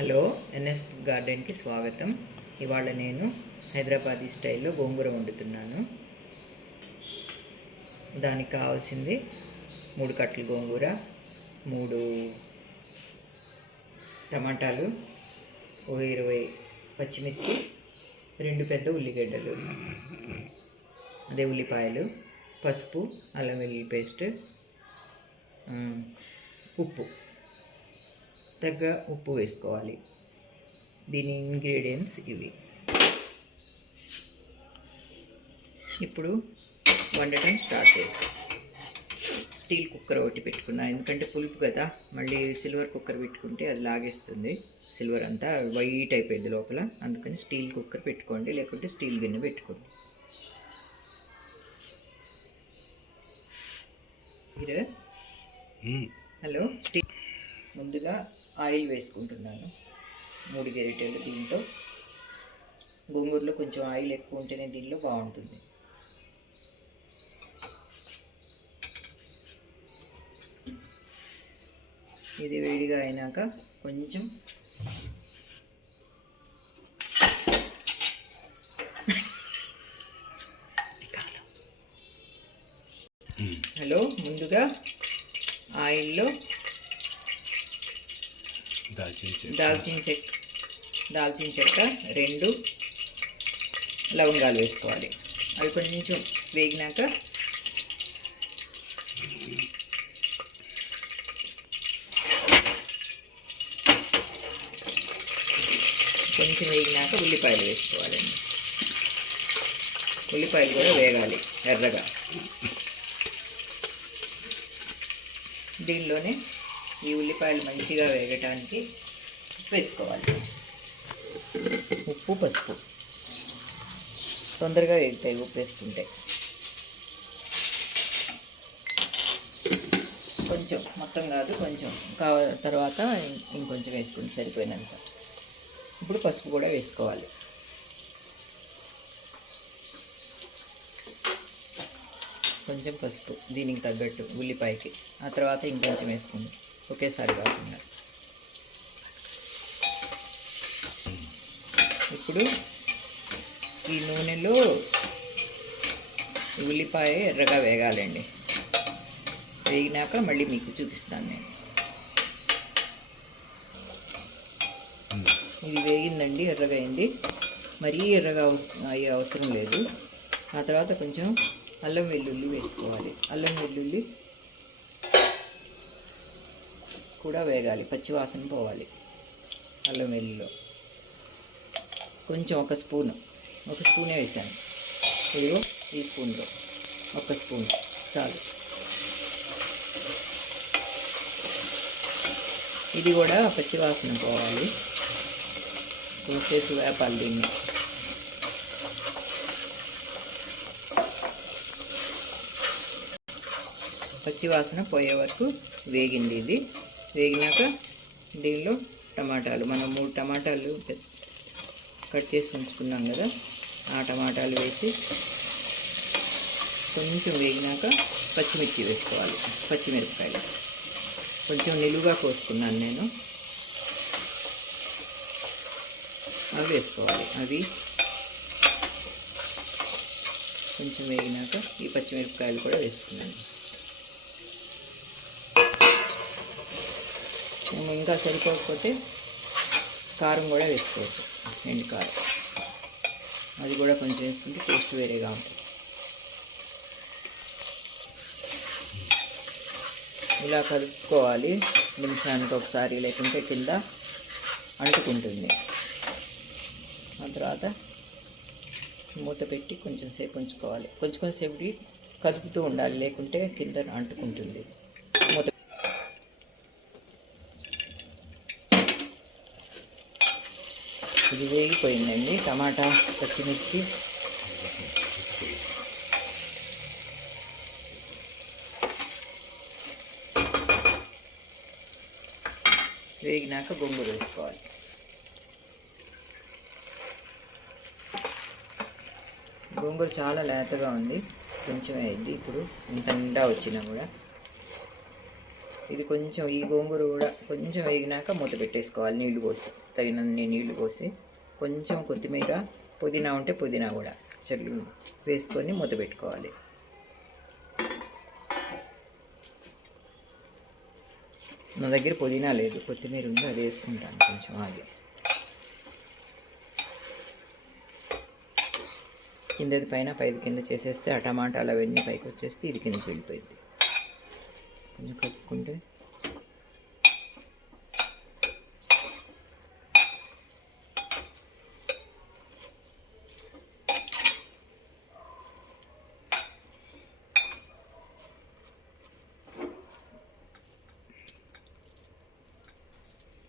Hello, NS గార్డెన్కి స్వాగతం. ఇవాళ నేను హైదరాబాదీ స్టైల్లో గోంగూర వండుతున్నాను. దానికి కావాల్సింది 3 కట్టలు గోంగూర, 3 టమాటాలు, 20 పచ్చిమిర్చి, 2 పెద్ద ఉల్లిగడ్డలు, అదే ఉల్లిపాయలు, పసుపు, అల్లం వెల్లుల్లి పేస్ట్, ఉప్పు, తగ్గ ఉప్పు వేసుకోవాలి. దీని ఇంగ్రీడియంట్స్ ఇవి. ఇప్పుడు వండటం స్టార్ట్ చేస్తాం. స్టీల్ కుక్కర్ ఒకటి పెట్టుకున్నా, ఎందుకంటే పులుపు కదా. మళ్ళీ సిల్వర్ కుక్కర్ పెట్టుకుంటే అది లాగేస్తుంది, సిల్వర్ అంతా వైట్ అయిపోయింది లోపల. అందుకని స్టీల్ కుక్కర్ పెట్టుకోండి, లేకుంటే స్టీల్ గిన్నె పెట్టుకోండి. హలో, స్టీల్ ముందుగా ఆయిల్ వేసుకుంటున్నాను, 3 గరిటెలు. దీంట్లో గోంగూరలో కొంచెం ఆయిల్ ఎక్కువ ఉంటేనే దీనిలో బాగుంటుంది. ఇది వేడిగా అయినాక కొంచెం ముందుగా ఆయిల్లో దాల్చిన చెక్క 2 లవంగాలు వేసుకోవాలి. అవి కొంచెం వేగినాక ఉల్లిపాయలు వేసుకోవాలండి. ఉల్లిపాయలు కూడా వేగాలి ఎర్రగా. దీనిలోనే ఈ ఉల్లిపాయలు మంచిగా వేగటానికి ఉప్పు వేసుకోవాలి. ఉప్పు, పసుపు తొందరగా వేగుతాయి ఉప్పు వేసుకుంటే. కొంచెం, మొత్తం కాదు, కొంచెం తర్వాత ఇంకొంచెం వేసుకుంటే సరిపోయినంత. ఇప్పుడు పసుపు కూడా వేసుకోవాలి. కొంచెం పసుపు దీనికి తగ్గట్టు ఉల్లిపాయకి. ఆ తర్వాత ఇంకొంచెం వేసుకుంది, ఒకేసారి కాకుండా. ఇప్పుడు ఈ నూనెలో ఉల్లిపాయ ఎర్రగా వేగాలండి. వేగినాక మళ్ళీ మీకు చూపిస్తాను నేను. ఇది వేగిందండి, ఎర్రగా అయింది. మరీ ఎర్రగా అయ్యే అవసరం లేదు. ఆ తర్వాత కొంచెం అల్లం వెల్లుల్లి వేసుకోవాలి. అల్లం వెల్లుల్లి కూడా వేగాలి, పచ్చివాసన పోవాలి అల్లం వెల్లుల్లిలో. కొంచెం ఒక స్పూనే వేసాను. ఇదిగో ఈ స్పూన్లో 1 స్పూన్ చాలు. ఇది కూడా పచ్చివాసన పోవాలి, కొంచెంసేపు వేపాలి దీన్ని. పచ్చివాసన పోయే వరకు వేగింది ఇది. వేగినాక దీనిలో టమాటాలు, మనం 3 టమాటాలు కట్ చేసి ఉంచుకున్నాం కదా, ఆ టమాటాలు వేసి కొంచెం వేగినాక పచ్చిమిర్చి వేసుకోవాలి. పచ్చిమిరపకాయలు కొంచెం నిలువుగా కోసుకున్నాను నేను, అవి వేసుకోవాలి. అవి కొంచెం వేగినాక ఈ పచ్చిమిరపకాయలు కూడా వేసుకున్నాను. మేము ఇంకా సరిపోకపోతే కారం కూడా వేసుకోవచ్చు, ఎండు కారం. అది కూడా కొంచెం వేసుకుంటే టేస్ట్ వేరేగా ఉంటుంది. ఇలా కలుపుకోవాలి నిమిషానికి ఒకసారి, లేకుంటే కింద అంటుకుంటుంది. ఆ తర్వాత మూత పెట్టి కొంచెం సేపు ఉంచుకోవాలి. కొంచెం సేపు కదుపుతూ ఉండాలి, లేకుంటే కింద అంటుకుంటుంది. మూత ఇది వేగిపోయిందండి. టమాటా, పచ్చిమిర్చి వేగినాక గోంగూర వేసుకోవాలి. గోంగూర చాలా లేతగా ఉంది, కొంచెం అయింది. ఇప్పుడు ఇంత నిండా వచ్చినా కూడా ఇది కొంచెం ఈ గోంగూర కూడా కొంచెం వేగినాక మూత పెట్టేసుకోవాలి, నీళ్లు పోసి తగినన్ని నీళ్లు పోసి కొంచెం కొత్తిమీర పుదీనా ఉంటే పుదీనా కూడా చెట్లు వేసుకొని మూత పెట్టుకోవాలి. నా దగ్గర పుదీనా లేదు, కొత్తిమీర ఉంది, అది వేసుకుంటాను కొంచెం ఆగి. కిందది పైన పైది కింద చేసేస్తే ఆ టమాటాలు అవన్నీ పైకి వచ్చేస్తే ఇది కిందకి వెళ్ళిపోయింది. కొంచెం కలుపుకుంటే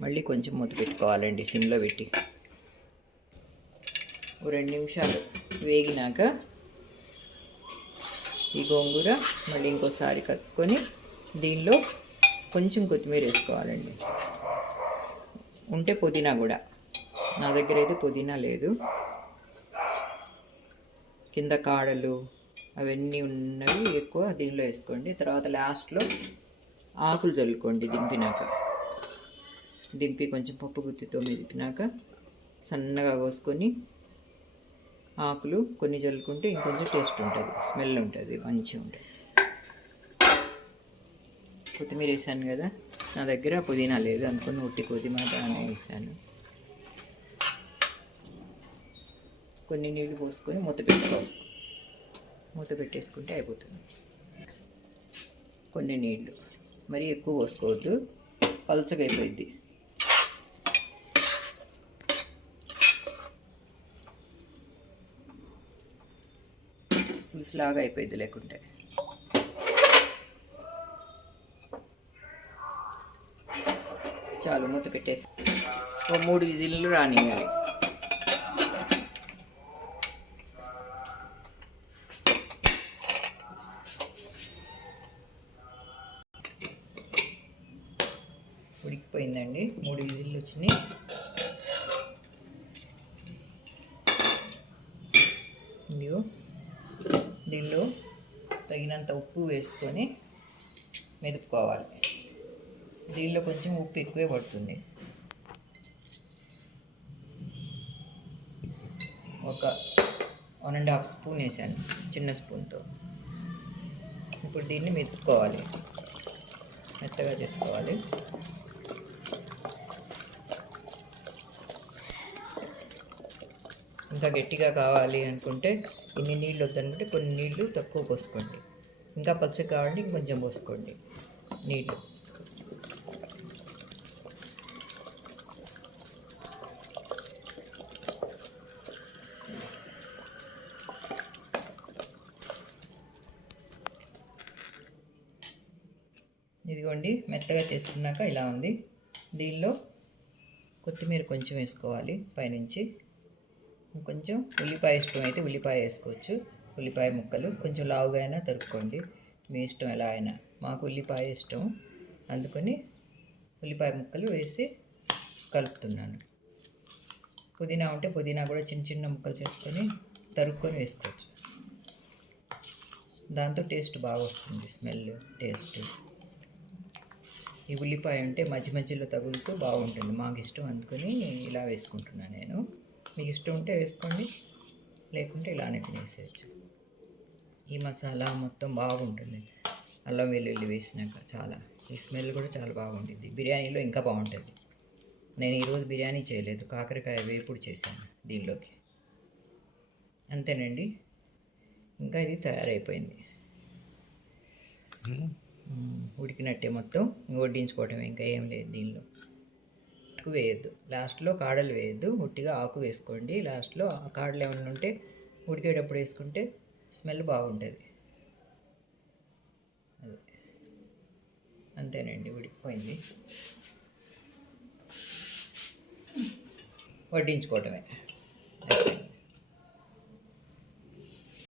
మళ్ళీ కొంచెం మూత పెట్టుకోవాలండి సిమ్లో పెట్టి. 2 నిమిషాలు వేగినాక ఈ గోంగూర మళ్ళీ ఇంకోసారి కలుపుకొని దీనిలో కొంచెం కొత్తిమీర వేసుకోవాలండి, ఉంటే పుదీనా కూడా. నా దగ్గర అయితే పుదీనా లేదు. కింద కాడలు అవన్నీ ఉన్నవి ఎక్కువ దీనిలో వేసుకోండి. తర్వాత లాస్ట్లో ఆకులు చల్లుకోండి దింపి కొంచెం పప్పు గుత్తితో మెదిపినాక సన్నగా కోసుకొని ఆకులు కొన్ని చల్లుకుంటే ఇంకొంచెం టేస్ట్ ఉంటుంది, స్మెల్ ఉంటుంది, మంచిగా ఉంటుంది. కొత్తిమీర వేసాను కదా, నా దగ్గర పుదీనా లేదు అనుకుని ఉట్టి కొద్దిమానే వేసాను. కొన్ని నీళ్ళు పోసుకొని మూత పెట్టేసుకుంటే అయిపోతుంది. కొన్ని నీళ్ళు మరీ ఎక్కువ పోసుకోవద్దు, పలుచగా అయిపోయింది. పులుసులాగా అయిపోయింది లేకుంటే. చాలు, మూత పెట్టేసి 3 విజిల్లు రానివ్వాలి. ఉడికిపోయిందండి, 3 విజిల్లు వచ్చినాయి. ఇదిగో దీనిలో తగినంత ఉప్పు వేసుకొని మెదుపుకోవాలి. దీనిలో కొంచెం ఉప్పు ఎక్కువే పడుతుంది. ఒక 1.5 స్పూన్ వేసాను చిన్న స్పూన్తో. ఇప్పుడు దీన్ని మెదుపుకోవాలి, మెత్తగా చేసుకోవాలి. ఇంకా గట్టిగా కావాలి అనుకుంటే ఇన్ని నీళ్ళు వద్దనుకుంటే కొన్ని నీళ్ళు తక్కువ పోసుకోండి. ఇంకా పచ్చగా కావాలంటే కొంచెం పోసుకోండి నీళ్ళు. ఇదిగోండి, మెత్తగా చేసుకున్నాక ఇలా ఉంది. దీనిలో కొత్తిమీర కొంచెం వేసుకోవాలి పైనుంచి. కొంచెం ఉల్లిపాయ ఇష్టం అయితే ఉల్లిపాయ వేసుకోవచ్చు. ఉల్లిపాయ ముక్కలు కొంచెం లావుగా అయినా తరుక్కోండి, మీ ఇష్టం ఎలా అయినా. మాకు ఉల్లిపాయ ఇష్టం, అందుకని ఉల్లిపాయ ముక్కలు వేసి కలుపుతున్నాను. పుదీనా ఉంటే పుదీనా కూడా చిన్న చిన్న ముక్కలు చేసుకొని తరుక్కొని వేసుకోవచ్చు. దాంతో టేస్ట్ బాగా వస్తుంది, స్మెల్ టేస్ట్. ఈ ఉల్లిపాయ ఉంటే మధ్య మధ్యలో తగులుతూ బాగుంటుంది, మాకు ఇష్టం, అందుకని ఇలా వేసుకుంటున్నాను నేను. మీకు ఇష్టం ఉంటే వేసుకోండి, లేకుంటే ఇలానే తినేసేయచ్చు. ఈ మసాలా మొత్తం బాగుంటుంది అల్లం వెల్లుల్లి వేసినాక. చాలా ఈ స్మెల్ కూడా చాలా బాగుంటుంది. బిర్యానీలో ఇంకా బాగుంటుంది. నేను ఈరోజు బిర్యానీ చేయలేదు, కాకరకాయ వేపుడు చేశాను దీనిలోకి. అంతేనండి, ఇంకా ఇది తయారైపోయింది. ఉడికినట్టే మొత్తం, వడ్డించుకోవటం, ఇంకా ఏం లేదు దీనిలో. వేయద్దు, లాస్ట్లో కాడలు వేయద్దు, ఉట్టిగా ఆకు వేసుకోండి. లాస్ట్లో ఆ కాడలు ఏమైనా ఉంటే ఉడికేటప్పుడు వేసుకుంటే స్మెల్ బాగుంటుంది. అదే, అంతేనండి, ఉడికిపోయింది, వడ్డించుకోవటమే.